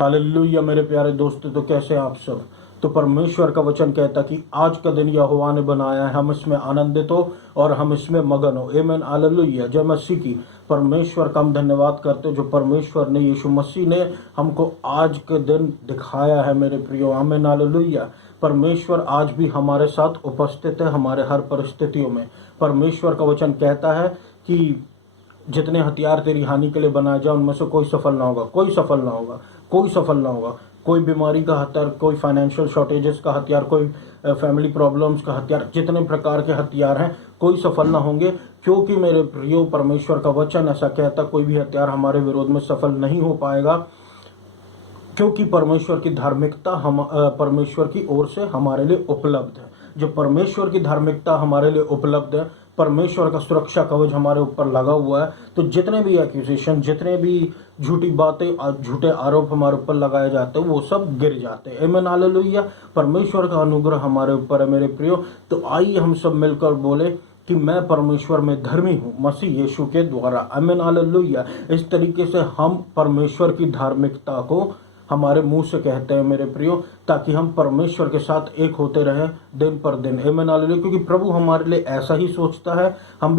Hallelujah मेरे प्यारे दोस्तों, तो कैसे आप सब। तो परमेश्वर का वचन कहता कि आज का दिन यहोवा ने बनाया है, हम इसमें आनंदित हो और हम इसमें मगन हो। आमीन, हालेलुया, जय मसीह की। परमेश्वर का हम धन्यवाद करते हैं जो परमेश्वर ने, यीशु मसीह ने हमको आज के दिन दिखाया है मेरे प्रियो। आमीन, हालेलुया। परमेश्वर आज भी हमारे साथ उपस्थित है हमारे हर परिस्थितियों में। परमेश्वर का वचन कहता है कि जितने हथियार तेरी हानि के लिए बनाए जाए उनमें से कोई सफल ना होगा, कोई सफल ना होगा, कोई सफल ना होगा। कोई बीमारी का हथियार, कोई फाइनेंशियल शॉर्टेजेस का हथियार, कोई फैमिली प्रॉब्लम्स का हथियार, जितने प्रकार के हथियार हैं कोई सफल ना होंगे। क्योंकि मेरे प्रियो परमेश्वर का वचन ऐसा कहता, कोई भी हथियार हमारे विरोध में सफल नहीं हो पाएगा, क्योंकि परमेश्वर की धार्मिकता हम परमेश्वर की ओर से हमारे लिए उपलब्ध है। जो परमेश्वर की धार्मिकता हमारे लिए उपलब्ध है, परमेश्वर का सुरक्षा कवच हमारे ऊपर लगा हुआ है, तो जितने भी एक्यूजेशन, जितने भी झूठी बातें, झूठे आरोप हमारे ऊपर लगाए जाते हैं वो सब गिर जाते हैं। आमीन, हालेलुया। परमेश्वर का अनुग्रह हमारे ऊपर है मेरे प्रियो। तो आइए हम सब मिलकर बोले कि मैं परमेश्वर में धर्मी हूँ मसीह यीशु के द्वारा। आमीन, हालेलुया। इस तरीके से हम परमेश्वर की धार्मिकता को हमारे मुंह से कहते हैं मेरे प्रियो, ताकि हम परमेश्वर के साथ एक होते रहें दिन पर दिन। आमीन, हालेलुया। क्योंकि प्रभु हमारे लिए ऐसा ही सोचता है, हम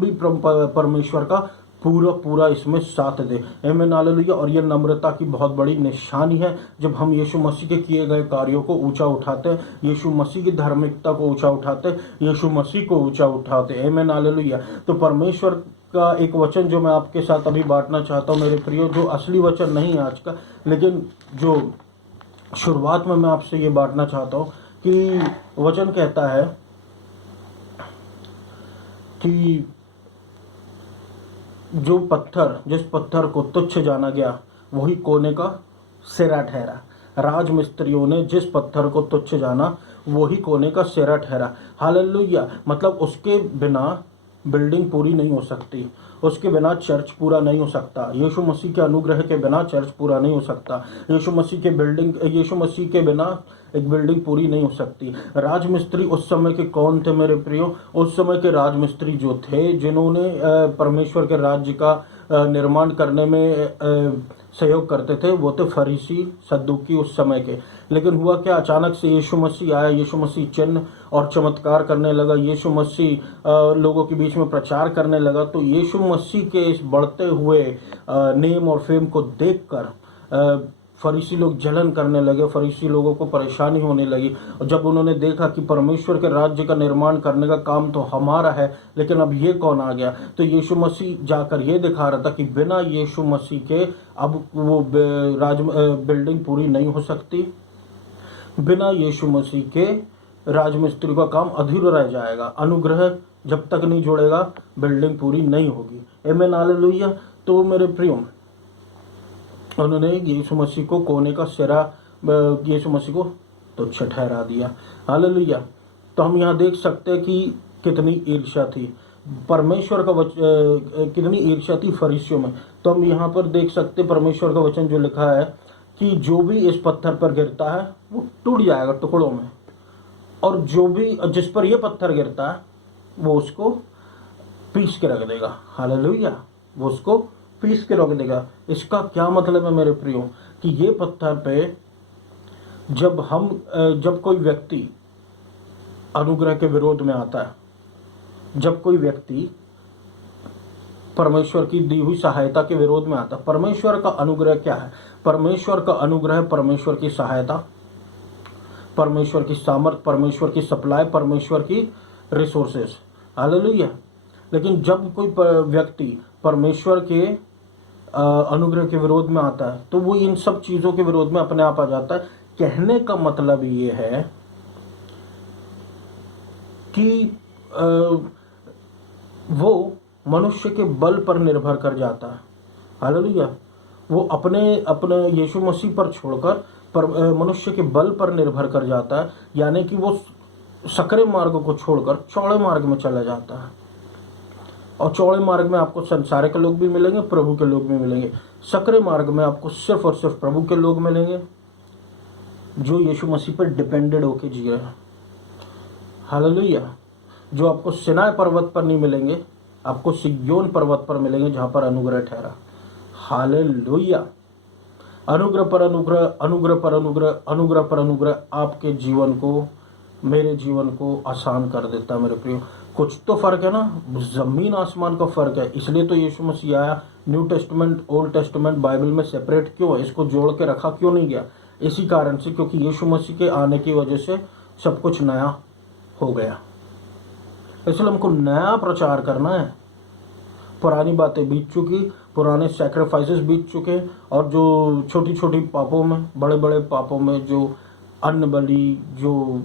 भी परमेश्वर का पूरा पूरा इसमें साथ दे। आमीन, हालेलुया। और ये नम्रता की बहुत बड़ी निशानी है जब हम यीशु मसीह के किए गए कार्यों को ऊंचा उठाते हैं, यीशु मसीह की धार्मिकता को ऊंचा उठाते, यीशु मसीह को ऊंचा उठाते। आमीन, हालेलुया। तो परमेश्वर का एक वचन जो मैं आपके साथ अभी बांटना चाहता हूँ मेरे प्रियो, जो असली वचन नहीं है आज का, लेकिन जो शुरुआत में मैं आपसे ये बांटना चाहता हूँ कि वचन कहता है कि जो पत्थर, जिस पत्थर को तुच्छ जाना गया वही कोने का सिरा ठहरा। राजमिस्त्रियों ने जिस पत्थर को तुच्छ जाना वही कोने का सिरा ठहरा। हालेलुया। मतलब उसके बिना बिल्डिंग पूरी नहीं हो सकती, उसके बिना चर्च पूरा नहीं हो सकता, यीशु मसीह के अनुग्रह के बिना चर्च पूरा नहीं हो सकता, यीशु मसीह के बिना एक बिल्डिंग पूरी नहीं हो सकती। राजमिस्त्री उस समय के कौन थे मेरे प्रियो? उस समय के राजमिस्त्री जो थे, जिन्होंने परमेश्वर के राज्य का निर्माण करने में सहयोग करते थे, वो थे फरीसी सद्दुकी उस समय के। लेकिन हुआ क्या, अचानक से यीशु मसीह आया, यीशु मसीह चिन्ह और चमत्कार करने लगा, यीशु मसीह लोगों के बीच में प्रचार करने लगा। तो यीशु मसीह के इस बढ़ते हुए नेम और फेम को देखकर फरीसी लोग जलन करने लगे, फरीसी लोगों को परेशानी होने लगी। और जब उन्होंने देखा कि परमेश्वर के राज्य का निर्माण करने का काम तो हमारा है, लेकिन अब ये कौन आ गया, तो यीशु मसीह जाकर ये दिखा रहा था कि बिना यीशु मसीह के अब वो बिल्डिंग पूरी नहीं हो सकती। बिना यीशु मसीह के राजमिस्त्री का काम अधूरा रह जाएगा। अनुग्रह जब तक नहीं जुड़ेगा बिल्डिंग पूरी नहीं होगी। आमीन, हालेलुया। तो मेरे प्रियो, उन्होंने यीशु मसीह को कोने का सिरा, यीशु मसीह को तुच्छ ठहरा दिया। हालेलुया। तो हम यहाँ देख सकते हैं कि कितनी ईर्ष्या थी परमेश्वर का कितनी ईर्ष्या थी फरीसियों में। तो हम यहाँ पर देख सकते परमेश्वर का वचन जो लिखा है कि जो भी इस पत्थर पर गिरता है वो टूट जाएगा टुकड़ों में, और जो भी जिस पर ये पत्थर गिरता है वो उसको पीस के रख देगा। हालेलुया। वो उसको पीस के रख देगा। इसका क्या मतलब है मेरे प्रियो, कि ये पत्थर पे जब कोई व्यक्ति अनुग्रह के विरोध में आता है, जब कोई व्यक्ति परमेश्वर की दी हुई सहायता के विरोध में आता है, परमेश्वर का अनुग्रह क्या है? परमेश्वर का अनुग्रह परमेश्वर की सहायता, परमेश्वर की सामर्थ, परमेश्वर की सप्लाई, परमेश्वर की रिसोर्सेस। हालेलुया। लेकिन जब कोई व्यक्ति परमेश्वर के अनुग्रह के विरोध में आता है तो वो इन सब चीज़ों के विरोध में अपने आप आ जाता है। कहने का मतलब ये है कि वो मनुष्य के बल पर निर्भर कर जाता है। हालेलुया। वो अपने यीशु मसीह पर छोड़कर मनुष्य के बल पर निर्भर कर जाता है, यानी कि वो सकरे मार्ग को छोड़कर चौड़े मार्ग में चला जाता है। और चौड़े मार्ग में आपको संसार के लोग भी मिलेंगे, प्रभु के लोग भी मिलेंगे। सकरे मार्ग में आपको सिर्फ और सिर्फ प्रभु के लोग मिलेंगे जो यीशु मसीह पर डिपेंडेड होके जी रहे हैं। हालेलुया। जो आपको सिनाई पर्वत पर नहीं मिलेंगे, आपको सिग्योन पर्वत पर मिलेंगे जहाँ पर अनुग्रह ठहरा। हालेलुया। अनुग्रह पर अनुग्रह, अनुग्रह पर अनुग्रह, अनुग्रह पर अनुग्रह आपके जीवन को, मेरे जीवन को आसान कर देता है मेरे प्रियो। कुछ तो फर्क है ना, जमीन आसमान का फर्क है। इसलिए तो यीशु मसीह आया। New testament old testament Bible में सेपरेट क्यों है, इसको जोड़ के रखा क्यों नहीं गया? इसी कारण से, क्योंकि यीशु मसीह के आने की वजह से सब कुछ नया हो गया। इसलिए हमको नया प्रचार करना है। पुरानी बातें बीत चुकी, पुराने सैक्रिफाइसेस बीत चुके, और जो छोटी छोटी पापों में, बड़े बड़े पापों में, जो अन्न बलि, जो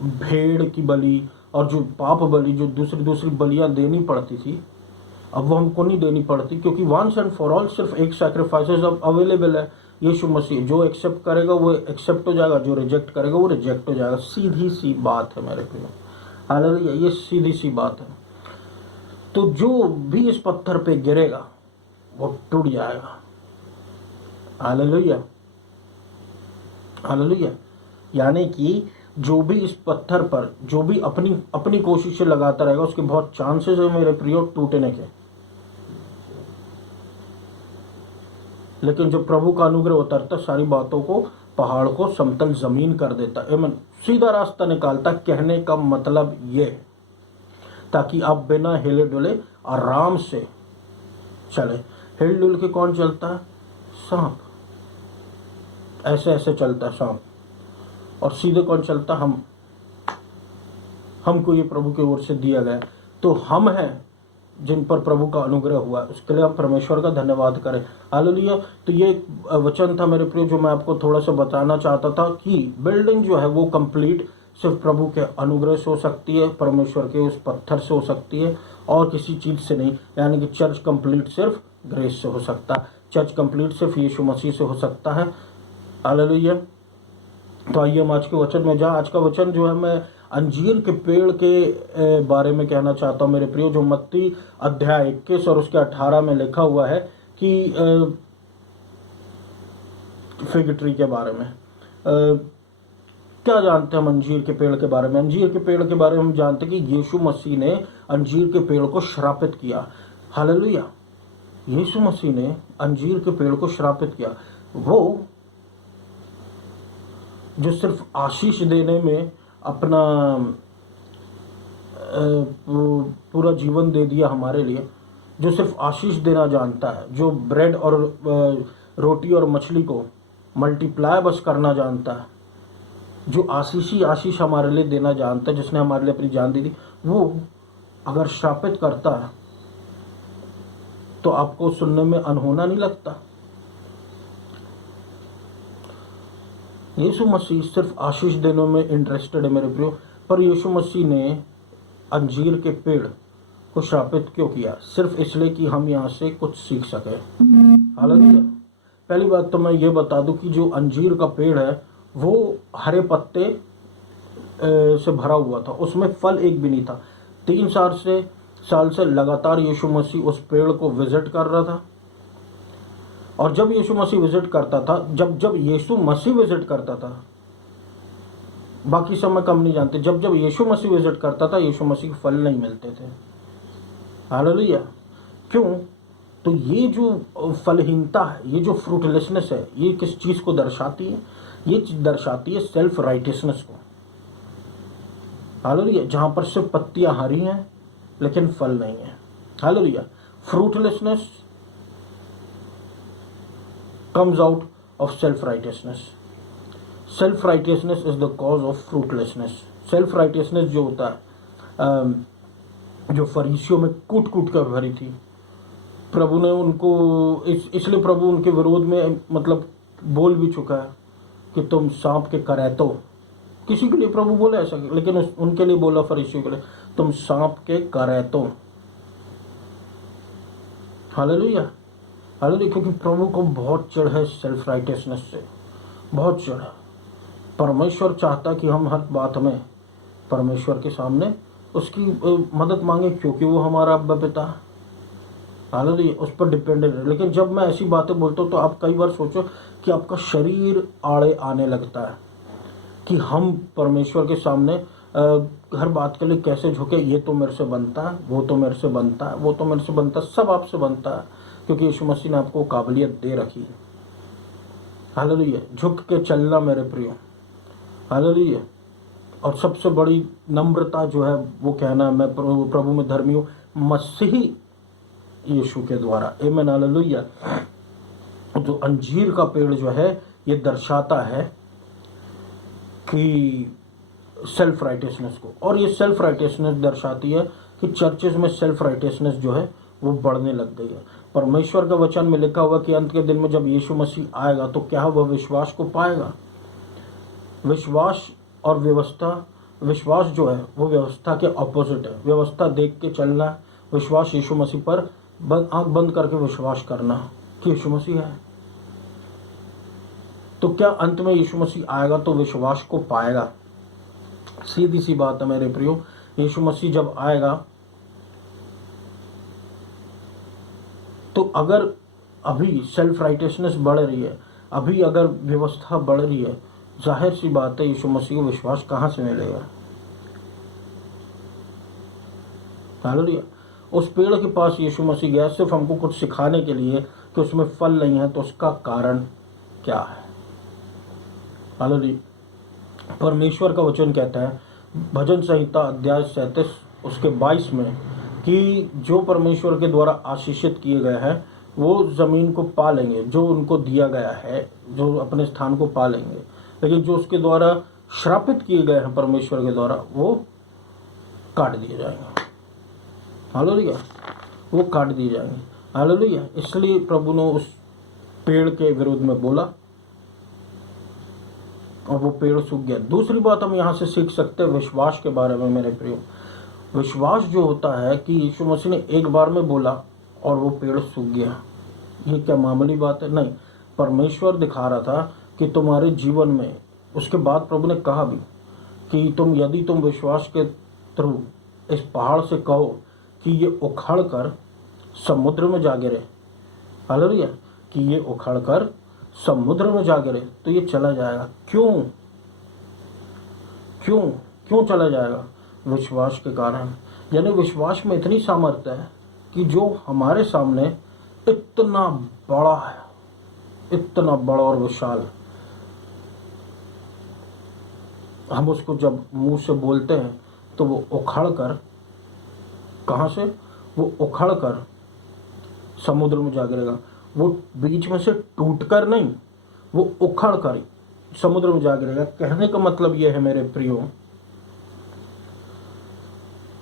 भेड़ की बलि और जो पाप बलि, जो दूसरी दूसरी बलियां देनी पड़ती थी, अब वो हमको नहीं देनी पड़ती, क्योंकि वंस एंड फॉर ऑल सिर्फ एक सैक्रिफाइसेस अब अवेलेबल है, यीशु मसीह। जो एक्सेप्ट करेगा वो एक्सेप्ट हो जाएगा, जो रिजेक्ट करेगा वो रिजेक्ट हो जाएगा। सीधी सी बात है मेरे प्रियो, हालेलुया, ये सीधी सी बात है। तो जो भी इस पत्थर पे गिरेगा वो टूट जाएगा। Hallelujah, hallelujah. यानी कि जो भी इस पत्थर पर, जो भी अपनी अपनी कोशिशें लगाता रहेगा, उसके बहुत चांसेस है मेरे प्रियो टूटने के। लेकिन जब प्रभु का अनुग्रह उतरता, सारी बातों को, पहाड़ को समतल जमीन कर देता, एमन, सीधा रास्ता निकालता। कहने का मतलब ये, ताकि आप बिना हिले डुले आराम से चले। हिल डुल के कौन चलता है? सांप। ऐसे ऐसे चलता है सांप। और सीधे कौन चलता? हम। हमको ये प्रभु की ओर से दिया गया, तो हम हैं जिन पर प्रभु का अनुग्रह हुआ। उसके लिए आप परमेश्वर का धन्यवाद करें। हालेलुया। तो ये एक वचन था मेरे प्रिय, जो मैं आपको थोड़ा सा बताना चाहता था कि बिल्डिंग जो है वो कंप्लीट सिर्फ प्रभु के अनुग्रह से हो सकती है, परमेश्वर के उस पत्थर से हो सकती है, और किसी चीज़ से नहीं। यानी कि चर्च कंप्लीट सिर्फ ग्रेस से हो सकता है, चर्च कंप्लीट सिर्फ यीशु मसीह से हो सकता है। हालेलुया। तो आइए हम आज के वचन में आज का वचन जो है, मैं अंजीर के पेड़ के बारे में कहना चाहता हूँ मेरे प्रियो, जो मत्ती अध्याय 21 और उसके 18 में लिखा हुआ है कि फिग ट्री के बारे में। क्या जानते हैं हम अंजीर के पेड़ के बारे में? अंजीर के पेड़ के बारे में हम जानते हैं कि यीशु मसीह ने अंजीर के पेड़ को श्रापित किया। हालेलुया। यीशु मसीह ने अंजीर के पेड़ को श्रापित किया। वो जो सिर्फ आशीष देने में अपना पूरा जीवन दे दिया हमारे लिए, जो सिर्फ आशीष देना जानता है, जो ब्रेड और रोटी और मछली को मल्टीप्लाई बस करना जानता है, जो आशीष आशीष हमारे लिए देना जानता है, जिसने हमारे लिए अपनी जान दी थी, वो अगर श्रापित करता है तो आपको सुनने में अनहोना नहीं लगता? यीशु मसीह सिर्फ आशीष देने में इंटरेस्टेड है मेरे प्रियो, पर यीशु मसीह ने अंजीर के पेड़ को श्रापित क्यों किया? सिर्फ इसलिए कि हम यहाँ से कुछ सीख सके। हालेलुया। पहली बात तो मैं ये बता दूं कि जो अंजीर का पेड़ है वो हरे पत्ते से भरा हुआ था, उसमें फल एक भी नहीं था। 3 साल से लगातार यीशु मसीह उस पेड़ को विजिट कर रहा था, और जब यीशु मसीह विजिट करता था, जब यीशु मसीह विजिट करता था, बाकी सब मैं कम नहीं जानते, जब यीशु मसीह विजिट करता था, यीशु मसीह के फल नहीं मिलते थे। हालेलुया। क्यों? तो ये जो फलहीनता है, ये जो फ्रूटलेसनेस है, ये किस चीज़ को दर्शाती है? ये दर्शाती है सेल्फ राइटियसनेस को। हालेलुया। जहाँ पर सिर्फ पत्तियाँ हरी हैं लेकिन फल नहीं है। Hallelujah. फ्रूटलेसनेस comes out of self-righteousness. Self-righteousness is the cause of fruitlessness. Self-righteousness जो होता है, जो फरीसियों में कूट कूट कर भरी थी, प्रभु ने उनको इसलिए प्रभु उनके विरोध में मतलब बोल भी चुका है कि तुम सांप के करैतो। किसी के लिए प्रभु बोले ऐसा, लेकिन उनके लिए बोला, फरीसियों के लिए, तुम सांप के करैतो। हालेलुया। हालेलुया। क्योंकि प्रभु को बहुत चिढ़ है सेल्फ राइटियसनेस से, बहुत चिढ़ है। परमेश्वर चाहता कि हम हर बात में परमेश्वर के सामने उसकी मदद मांगे, क्योंकि वो हमारा अब्बा पिता है। हालेलुया। उस पर डिपेंडेंट है। लेकिन जब मैं ऐसी बातें बोलता हूँ तो आप कई बार सोचो कि आपका शरीर आड़े आने लगता है कि हम परमेश्वर के सामने हर बात के लिए कैसे झुके। ये तो मेरे से बनता है, वो तो मेरे से बनता है, वो तो मेरे से बनता है, सब आपसे बनता है, क्योंकि यीशु मसीह ने आपको काबिलियत दे रखी है। हालेलुया, झुक के चलना मेरे प्रियो, हालेलुया। और सबसे बड़ी नम्रता जो है वो कहना है मैं प्रभु में धर्मी हूँ मसीही यीशु के द्वारा, आमीन, हालेलुया। जो अंजीर का पेड़ जो है ये दर्शाता है कि सेल्फ राइटियसनेस को, और ये सेल्फ राइटियसनेस दर्शाती है कि चर्चेज में सेल्फ राइटियसनेस जो है वो बढ़ने लग गई है। परमेश्वर का वचन में लिखा हुआ कि अंत के दिन में जब यीशु मसीह आएगा तो क्या वह विश्वास को पाएगा? विश्वास और व्यवस्था, विश्वास जो है वो व्यवस्था के ऑपोजिट है। व्यवस्था देख के चलना, विश्वास यीशु मसीह पर आंख बंद करके विश्वास करना कि यीशु मसीह है। तो क्या अंत में यीशु मसीह आएगा तो विश्वास को पाएगा? सीधी सी बात है मेरे प्रियो, यीशु मसीह जब आएगा तो अगर अभी सेल्फ राइटियसनेस बढ़ रही है, अभी अगर व्यवस्था बढ़ रही है, जाहिर सी बात है यीशु मसीह को विश्वास कहाँ से मिलेगा? हालेलुया। उस पेड़ के पास यीशु मसीह गया सिर्फ हमको कुछ सिखाने के लिए कि उसमें फल नहीं है, तो उसका कारण क्या है? हालेलुया। परमेश्वर का वचन कहता है भजन संहिता अध्याय 37 उसके 22 में कि जो परमेश्वर के द्वारा आशीषित किए गए हैं वो ज़मीन को पा लेंगे, जो उनको दिया गया है, जो अपने स्थान को पा लेंगे। लेकिन जो उसके द्वारा श्रापित किए गए हैं परमेश्वर के द्वारा, वो काट दिए जाएंगे। हालेलुया, वो काट दिए जाएंगे। हालेलुया। इसलिए प्रभु ने उस पेड़ के विरोध में बोला और वो पेड़ सूख गया। दूसरी बात हम यहाँ से सीख सकते हैं विश्वास के बारे में मेरे प्रियो। विश्वास जो होता है कि यीशु मसीह ने एक बार में बोला और वो पेड़ सूख गया, ये क्या मामूली बात है? नहीं, परमेश्वर दिखा रहा था कि तुम्हारे जीवन में, उसके बाद प्रभु ने कहा भी कि यदि तुम विश्वास के थ्रू इस पहाड़ से कहो कि ये उखड़ कर समुद्र में जा गिरे, हालेलुया, कि ये उखड़ कर समुद्र में जा गिरे, तो ये चला जाएगा। क्यों क्यों क्यों चला जाएगा? विश्वास के कारण। यानी विश्वास में इतनी सामर्थ्य है कि जो हमारे सामने इतना बड़ा है, इतना बड़ा और विशाल, हम उसको जब मुंह से बोलते हैं तो वो उखड़ कर, कहाँ से? वो उखड़ कर समुद्र में जा गिरेगा। वो बीच में से टूट कर नहीं, वो उखड़ कर समुद्र में जा गिरेगा। कहने का मतलब यह है मेरे प्रियो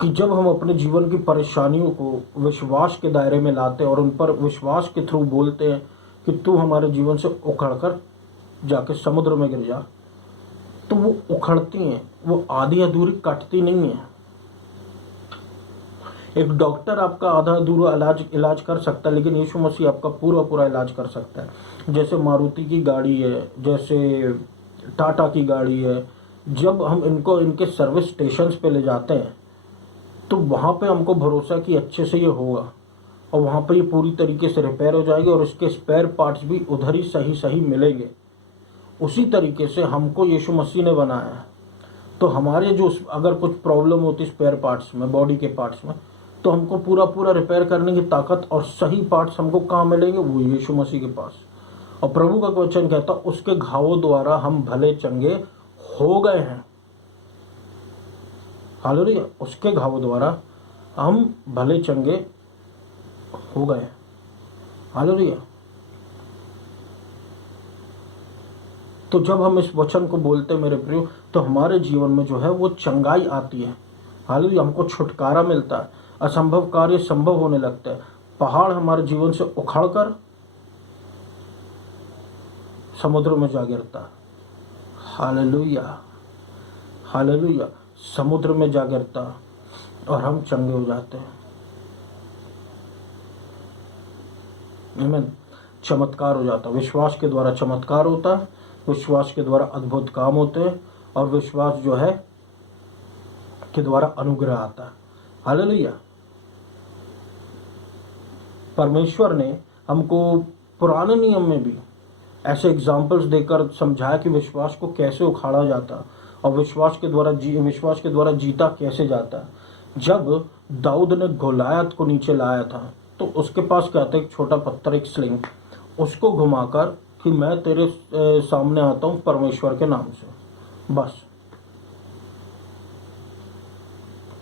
कि जब हम अपने जीवन की परेशानियों को विश्वास के दायरे में लाते हैं और उन पर विश्वास के थ्रू बोलते हैं कि तू हमारे जीवन से उखड़ कर जाके समुद्र में गिर जा, तो वो उखड़ती हैं, वो आधी अधूरी कटती नहीं है। एक डॉक्टर आपका आधा अधूरा इलाज कर सकता है, लेकिन यीशु मसीह आपका पूरा पूरा इलाज कर सकता है। जैसे मारुति की गाड़ी है, जैसे टाटा की गाड़ी है, जब हम इनको इनके सर्विस स्टेशंस पे ले जाते हैं तो वहाँ पे हमको भरोसा कि अच्छे से ये होगा और वहाँ पे ये पूरी तरीके से रिपेयर हो जाएगी और इसके स्पेयर पार्ट्स भी उधर ही सही सही मिलेंगे। उसी तरीके से हमको यीशु मसीह ने बनाया है। तो हमारे जो अगर कुछ प्रॉब्लम होती स्पेयर पार्ट्स में, बॉडी के पार्ट्स में, तो हमको पूरा पूरा रिपेयर करने की ताकत और सही पार्ट्स हमको कहाँ मिलेंगे? वो यीशु मसीह के पास। और प्रभु का वचन कहता उसके घावों द्वारा हम भले चंगे हो गए हैं। हालेलुया। उसके घावों द्वारा हम भले चंगे हो गए। हालेलुया। तो जब हम इस वचन को बोलते मेरे प्रियो तो हमारे जीवन में जो है वो चंगाई आती है। हालेलुया। हमको छुटकारा मिलता है, असंभव कार्य संभव होने लगता है। पहाड़ हमारे जीवन से उखड़कर समुद्र में जा गिरता है। Hallelujah, hallelujah. समुद्र में जा गिरता और हम चंगे हो जाते हैं। आमीन। चमत्कार हो जाता, विश्वास के द्वारा चमत्कार होता है, विश्वास के द्वारा अद्भुत काम होते हैं और विश्वास जो है के द्वारा अनुग्रह आता है। हालेलुया। परमेश्वर ने हमको पुराने नियम में भी ऐसे एग्जाम्पल्स देकर समझाया कि विश्वास को कैसे उखाड़ा जाता और विश्वास के द्वारा जीता कैसे जाता। जब दाऊद ने गोलायत को नीचे लाया था तो उसके पास क्या था? एक छोटा पत्थर, एक स्लिंग। उसको घुमाकर कि मैं तेरे सामने आता हूँ परमेश्वर के नाम से, बस।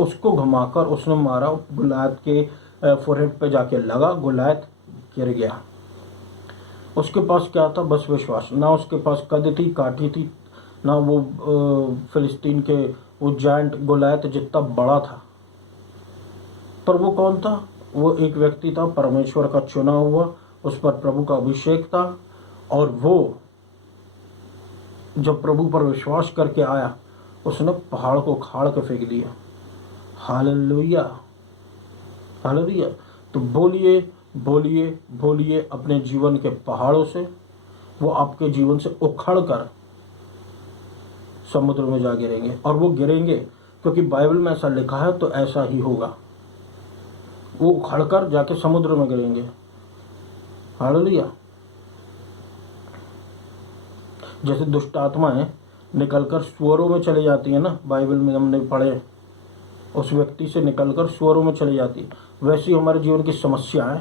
उसको घुमाकर उसने मारा, गुलायत के फोरहेड पे जाके लगा, गुलायत गिर गया। उसके पास क्या था? बस विश्वास। ना उसके पास कद थी, काठी थी, ना वो फिलिस्तीन के वो जायंट गुलायत जितना बड़ा था। पर वो कौन था? वो एक व्यक्ति था, परमेश्वर का चुना हुआ, उस पर प्रभु का अभिषेक था। और वो जब प्रभु पर विश्वास करके आया, उसने पहाड़ को खाड़ के फेंक दिया। Hallelujah, hallelujah. तो बोलिए, बोलिए, बोलिए अपने जीवन के पहाड़ों से, वो आपके जीवन से उखड़ कर समुद्र में जा गिरेंगे। और वो गिरेंगे क्योंकि बाइबल में ऐसा लिखा है, तो ऐसा ही होगा। वो उखड़कर जाके समुद्र में गिरेंगे। हालेलुया। जैसे दुष्ट आत्माएं निकलकर सुअरों में चले जाती है ना, बाइबल में हमने पढ़े, उस व्यक्ति से निकलकर सुअरों में चली जाती है, वैसी हमारे जीवन की समस्याएं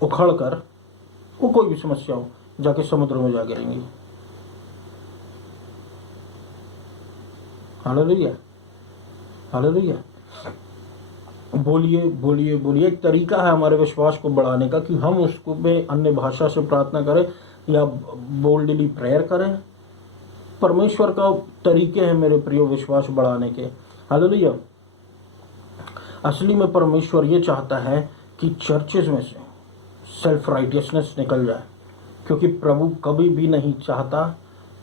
उखड़कर, वो कोई भी समस्या हो, जाके समुद्र में जा गिरेंगी। Hallelujah, hallelujah. बोलिए, बोलिए, बोलिए। एक तरीका है हमारे विश्वास को बढ़ाने का कि हम उसको में अन्य भाषा से प्रार्थना करें या बोल्डली प्रेयर करें। परमेश्वर का तरीके हैं मेरे प्रियो विश्वास बढ़ाने के। हालेलुया। असली में परमेश्वर ये चाहता है कि चर्चेज में से सेल्फ राइटियसनेस निकल जाए, क्योंकि प्रभु कभी भी नहीं चाहता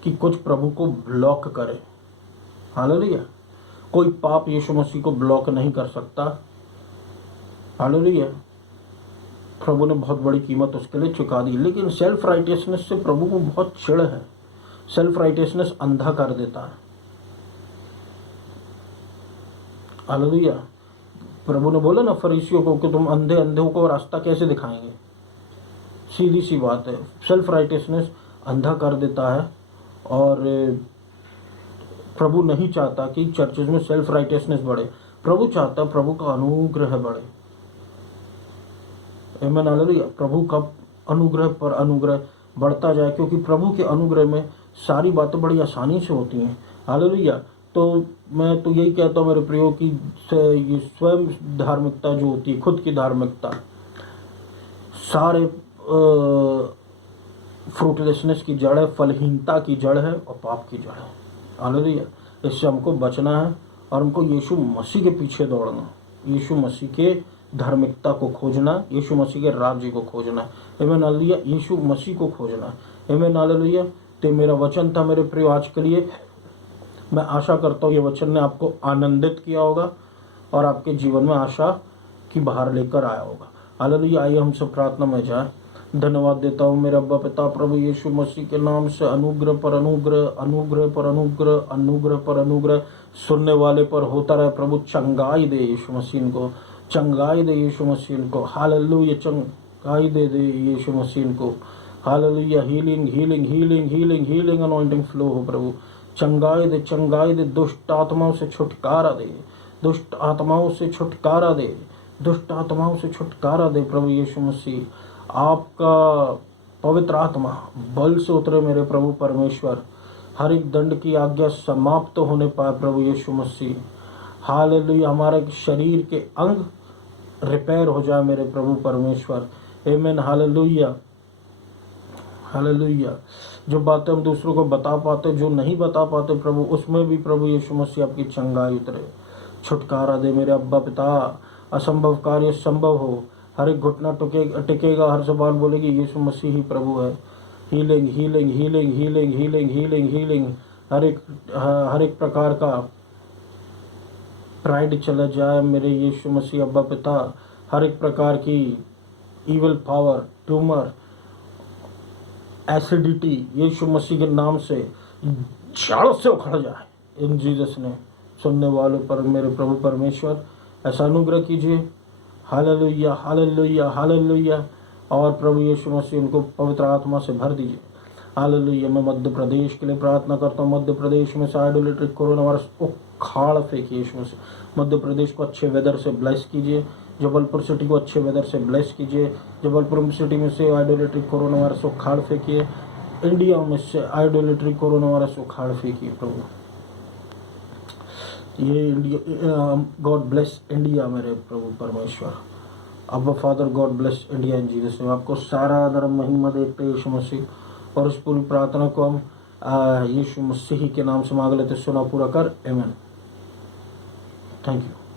कि कुछ प्रभु को ब्लॉक करे। हालेलुया। कोई पाप यीशु मसीह को ब्लॉक नहीं कर सकता। हालेलुया। प्रभु ने बहुत बड़ी कीमत उसके लिए चुका दी, लेकिन सेल्फ राइटियसनेस से प्रभु को बहुत चिढ़ है। सेल्फ राइटियसनेस अंधा कर देता है। हालेलुया। प्रभु ने बोला ना फरीसियों को कि तुम अंधे अंधों को रास्ता कैसे दिखाएंगे। सीधी सी बात है, सेल्फ राइटियसनेस अंधा कर देता है। और प्रभु नहीं चाहता कि चर्चेज में सेल्फ राइटियसनेस बढ़े। प्रभु चाहता प्रभु का अनुग्रह बढ़े। आमीन, हालेलुया। प्रभु का अनुग्रह पर अनुग्रह बढ़ता जाए, क्योंकि प्रभु के अनुग्रह में सारी बातें बड़ी आसानी से होती हैं। हालेलुया। तो मैं तो यही कहता हूँ मेरे प्रियो की ये स्वयं धार्मिकता जो होती है, खुद की धार्मिकता, सारे फ्रूटलेसनेस की जड़ है, फलहीनता की जड़ है और पाप की जड़ है। हालेलुया। इससे हमको बचना है और हमको यीशु मसीह के पीछे दौड़ना, यीशु मसीह के धार्मिकता को खोजना, यीशु मसीह के राज्य को खोजना। आमीन, हालेलुया। यीशु मसीह को खोजना। आमीन, हालेलुया। तो मेरा वचन था मेरे प्रिय आज के लिए। मैं आशा करता हूँ ये वचन ने आपको आनंदित किया होगा और आपके जीवन में आशा की बाहर लेकर आया होगा। हालेलुया। आइए हम सब प्रार्थना में जाए। धन्यवाद देता हूँ मेरे अब्बा पिता प्रभु यीशु मसीह के नाम से, अनुग्रह पर अनुग्रह, अनुग्रह पर अनुग्रह, अनुग्रह पर अनुग्रह सुनने वाले पर होता रहे। प्रभु चंगाई दे यीशु मसीह को, चंगाई दे यीशु मसीह को। हालेलुया। चंगाई दे यीशु मसीह को। Hallelujah. Healing, healing, healing, healing, healing anointing flow हो प्रभु। चंगाई दे, चंगाई दे। दुष्ट आत्माओं से छुटकारा दे, दुष्ट आत्माओं से छुटकारा दे, दुष्ट आत्माओं से छुटकारा दे प्रभु यीशु मसीह। आपका पवित्र आत्मा बल से उतरे मेरे प्रभु परमेश्वर। हर एक दंड की आज्ञा समाप्त होने पाए प्रभु यीशु मसीह। हालेलुया। हमारे शरीर के अंग रिपेयर हो जाए मेरे प्रभु परमेश्वर। आमीन, हालेलुया, हालेलुया। जो बातें हम दूसरों को बता पाते, जो नहीं बता पाते प्रभु, उसमें भी प्रभु यीशु मसीह आपकी चंगाई उतरे। छुटकारा दे मेरे अब्बा पिता। असंभव कार्य संभव हो। हर एक घुटना टिकेगा, हर ज़बान बोलेगी यीशु मसीह ही प्रभु है। Healing, healing, healing, healing, healing, healing, healing. हर एक प्रकार का प्राइड चला जाए मेरे यीशु मसीह अब्बा पिता। हर एक प्रकार की ईवल पावर, ट्यूमर, एसिडिटी यीशु मसीह के नाम से जड़ से उखड़ जाए इन जीसस ने। सुनने वालों पर मेरे प्रभु परमेश्वर ऐसा अनुग्रह कीजिए। Hallelujah, hallelujah, hallelujah. और प्रभु यीशु मसीह उनको पवित्र आत्मा से भर दीजिए। हालेलुया। मैं मध्य प्रदेश के लिए प्रार्थना करता हूँ। मध्य प्रदेश में आइडोलेट्री कोरोना वायरस उखाड़ फेंकिए यीशु मसीह। मध्य प्रदेश को अच्छे वेदर से ब्लेस कीजिए। जबलपुर सिटी को अच्छे वेदर से ब्लेस कीजिए। जबलपुर सिटी में से आइडोलेट्री कोरोना वायरस उखाड़ फेंकिए। इंडिया में से आइडोलेट्री कोरोना वायरस उखाड़ फेंकिए प्रभु। ये इंडिया, गॉड ब्लेस इंडिया मेरे प्रभु परमेश्वर। अब father God bless India in Jesus name. आपको सारा आदर महिमा देते हैं यीशु मसीह। और इस पूरी प्रार्थना को हम यीशु मसीह के नाम से मांग लेते, सुना पूरा कर, आमीन। Thank you.